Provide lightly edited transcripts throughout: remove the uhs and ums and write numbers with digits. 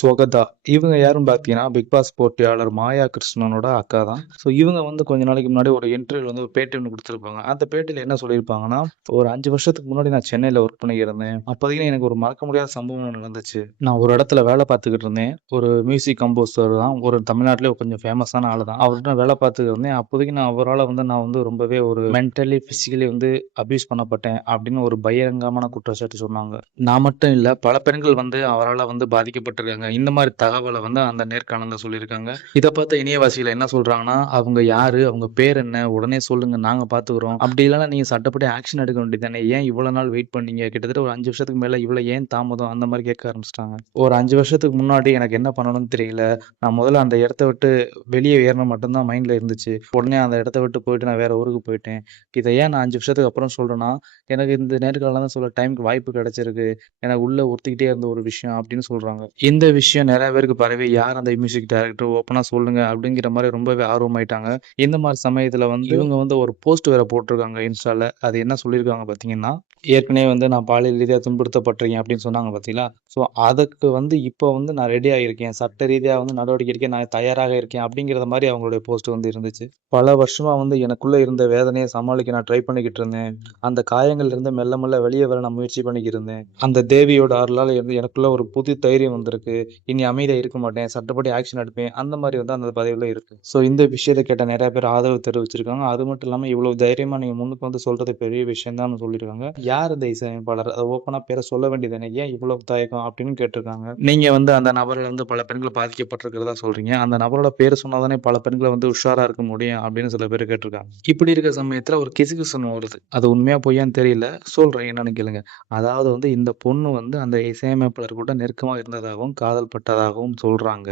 ஸ்வகதா. இவங்க யாருன்னு பார்த்தீங்கன்னா, பிக் பாஸ் போட்டியாளர் மாயா கிருஷ்ணனோட அக்கா தான். ஸோ இவங்க வந்து கொஞ்ச நாளைக்கு முன்னாடி ஒரு இன்டர்வியூல வந்து ஒரு பேட்டி ஒண்ணு குடுத்துருப்பாங்க. அந்த பேட்டியில என்ன சொல்லியிருப்பாங்கன்னா, ஒரு 5 வருஷத்துக்கு முன்னாடி நான் சென்னையில ஒர்க் பண்ணிக்கிருந்தேன். அப்போதைக்கு எனக்கு ஒரு மறக்க முடியாத சம்பவம் ஒண்ணு நடந்துச்சு. நான் ஒரு இடத்துல வேலை பார்த்துக்கிட்டு இருந்தேன். ஒரு மியூசிக் கம்போசர் தான். ஒரு தமிழ்நாட்டிலே கொஞ்சம் ஃபேமஸான ஆளு தான். அவர்ட்ட வேலை பார்த்துக்கிட்டு இருந்தேன். அப்போதைக்கு அவரால வந்து நான் வந்து ரொம்பவே ஒரு மென்டலி, பிசிக்கலி வந்து அப்யூஸ் பண்ணப்பட்டேன் அப்படின்னு ஒரு பகிரங்கமான குற்றச்சாட்டு சொன்னாங்க. நான் மட்டும் இல்ல, பல பெண்கள் வந்து அவரால வந்து பாதிக்கப்பட்டிருக்காங்க. இந்த மாரி தகவல வந்து அந்த நேர்காணல்ல சொல்லியிருக்காங்க. இத பார்த்த இணையவாசிகள் என்ன சொல்றாங்கன்னா, அவங்க யாரு? அவங்க பேர் என்ன? உடனே சொல்லுங்க. நாங்க பார்த்துக்குறோம். அப்படி இல்லன்னா நீங்க சட்டப்படி ஆக்ஷன் எடுக்க வேண்டியது தானே. ஏன் இவ்வளோ நாள் வெயிட் பண்ணீங்க? கிட்டத்தட்ட ஒரு 5 வருஷத்துக்கு மேல இவ்வளோ ஏன் தாமதம்? அந்த மாரி கேட்க ஆரம்பிச்சுட்டாங்க. ஒரு 5 வருஷத்துக்கு முன்னாடி எனக்கு என்ன பண்ணணும்னு தெரியல. நான் முதல்ல அந்த இடத்த விட்டு வெளிய ஏறணும் மட்டும் தான் மைண்ட்ல இருந்துச்சு. உடனே அந்த இடத்த விட்டு போயிட்டு நான் வேற ஊருக்கு போயிட்டேன். இத ஏன் நான் 5 வருஷத்துக்கு அப்புறம் சொல்றேன்னா, எனக்கு இந்த நேர்காணல்ல தான் சொல்ல டைம்க்கு வாய்ப்பு கிடைச்சிருக்கு. எனக்கு உள்ள உறுத்திக்கிட்டே இருந்த ஒரு விஷயம் அப்படின்னு சொல்றாங்க. இந்த விஷயம் நிறைய பேருக்கு பரவி யார் அந்த மியூசிக் டைரக்டர் ஓப்பனா சொல்லுங்க அப்படிங்கிற மாரி ரொம்பவே ஆர்வமாயிட்டாங்க. இந்த மாரி சமயத்துல வந்து இவங்க வந்து ஒரு போஸ்ட் வேற போட்டிருக்காங்க இன்ஸ்டால. அது என்ன சொல்லியிருக்காங்க பார்த்தீங்கன்னா, ஏற்கனவே வந்து நான் பாலியல் ரீதியா துன்புறுத்தப்பட்டிருக்கேன் அப்படின்னு சொன்னாங்க பார்த்தீங்களா? ஸோ அதுக்கு வந்து இப்போ வந்து நான் ரெடியா இருக்கேன். சட்ட ரீதியா வந்து நடவடிக்கை எடுக்க நான் தயாராக இருக்கேன் அப்படிங்கிறத மாரி அவங்களுடைய போஸ்ட் வந்து இருந்துச்சு. பல வருஷமா வந்து எனக்குள்ள இருந்த வேதனைய சமாளிக்க நான் ட்ரை பண்ணிக்கிட்டு இருந்தேன். அந்த காயங்கள்ல இருந்து மெல்ல மெல்ல வெளிய வர நான் முயற்சி பண்ணிக்கிட்டு இருந்தேன். அந்த தேவியோட அருளால எனக்குள்ள ஒரு புது தைரியம் வந்திருக்கு. இனி அமைதியா இருக்க மாட்டேன். சட்டப்படி ஆக்ஷன் எடுப்பேன். அந்த மாரி வந்து அந்த பதிவுல இருக்கு. ஸோ இந்த விஷயத்த கேட்ட நெறைய பேர் ஆதரவு தெரிவிச்சிருக்காங்க. அது மட்டும் இல்லாம இவ்வளவு தைரியமா நீங்க முன்னுக்கு வந்து சொல்றது பெரிய விஷயம் தான்னு சொல்லியிருக்காங்க. யார் இந்த இசையமைப்பாளர்? அத ஓப்பனா பேர சொல்ல வேண்டியது தானே. ஏன் இவ்வளவு தயக்கம் அப்படின்னு கேட்டிருக்காங்க. நீங்க வந்து அந்த நபரால வந்து பல பெண்கள் பாதிக்கப்பட்டிருக்கிறதா சொல்றீங்க. அந்த நபரோட பேர சொன்னா தானே பல பெண்கள் வந்து உஷாரா இருக்க முடியும் அப்படின்னு சில பேர் கேட்டிருக்காங்க. இப்படி இருக்க சமயத்துல ஒரு கிசுகிசுன்னு வருது. அது உண்மையா பொய்யான்னு தெரியல. சொல்றேன் என்னன்னு கேளுங்க. அதாவது வந்து இந்த பொண்ணு வந்து அந்த இசையமைப்பாளர் கூட நெருக்கமா இருந்ததாகவும், காதல் பட்டதாகவும் சொல்றாங்க.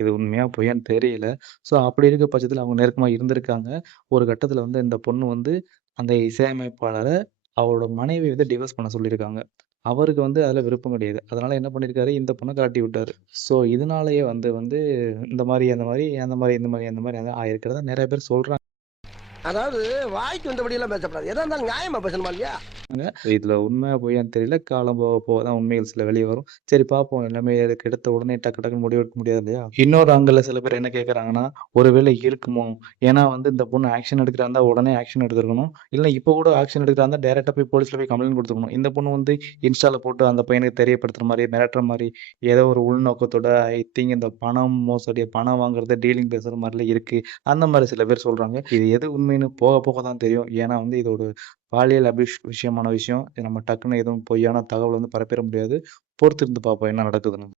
இது உண்மையா பொய்யான்னு தெரியல. ஸோ அப்படி இருக்க பட்சத்தில அவங்க நெருக்கமா இருந்திருக்காங்க. ஒரு கட்டத்தில வந்து இந்த பொண்ணு வந்து அந்த இசையமைப்பாளர அவரோட மனைவிய வந்து டிவோர்ஸ் பண்ண சொல்லியிருக்காங்க. அவருக்கு வந்து அதில விருப்பம் கிடையாது. அதனால என்ன பண்ணியிருக்காரு, இந்த பொண்ண கழட்டி விட்டாரு. ஸோ இதனாலேயே வந்து வந்து இந்த மாரி, அந்த மாரி, அந்த மாரி, இந்த மாரி, அந்த மாரி ஆயிருக்கிறதா நெறைய பேர் சொல்றாங்க. அதாவது வாய்க்கு வந்தபடியெல்லாம் பேசக்கூடாது. எதா இருந்தாலும் நியாயமா பேசணுமா இல்லையா? இதுல உண்மை பொய்யான்னு தெரியல. காலம் போக போக தான் உண்மைகள் சில வெளிய வரும். சரி பார்ப்போம். எல்லாமே அதுக்கு எடுத்த உடனே டக்கு டக்குன்னு முடிவெடுக்க முடியாது இல்லையா? இன்னொரு ஆங்கிள்ல சில பேர் என்ன கேட்கறாங்கன்னா, ஒருவேளை இருக்குமோ? ஏன்னா வந்து இந்த பொண்ணு ஆக்ஷன் எடுக்கிறா இருந்தா உடனே ஆக்ஷன் எடுத்திருக்கணும். இல்ல இப்ப கூட ஆக்ஷன் எடுக்கிறா இருந்தா டைரக்ட்டா போய் போலீஸ்ல போய் கம்ப்ளைண்ட் குடுத்துருக்கணும். இந்த பொண்ணு வந்து இன்ஸ்டால போட்டு அந்த பையனுக்கு தெரியப்படுத்துற மாரி, மிரட்டுற மாரி, ஏதோ ஒரு உள்நோக்கத்தோட ஐ திங்க் இந்த பணம் மோசடி, பணம் வாங்குறது, டீலிங் பேசுற மாரிலாம் இருக்கு. அந்த மாரி சில பேர் சொல்றாங்க. இது எது உண்மைன்னு போக போக தான் தெரியும். ஏன்னா வந்து இது ஒரு பாலியல் அபியூஸ் விஷயமான விஷயம். இது நம்ம டக்குன்னு எதுவும் பொய்யான தகவல் வந்து பரப்பிற முடியாது. பொறுத்திருந்து பார்ப்போம் என்ன நடக்குதுன்னு.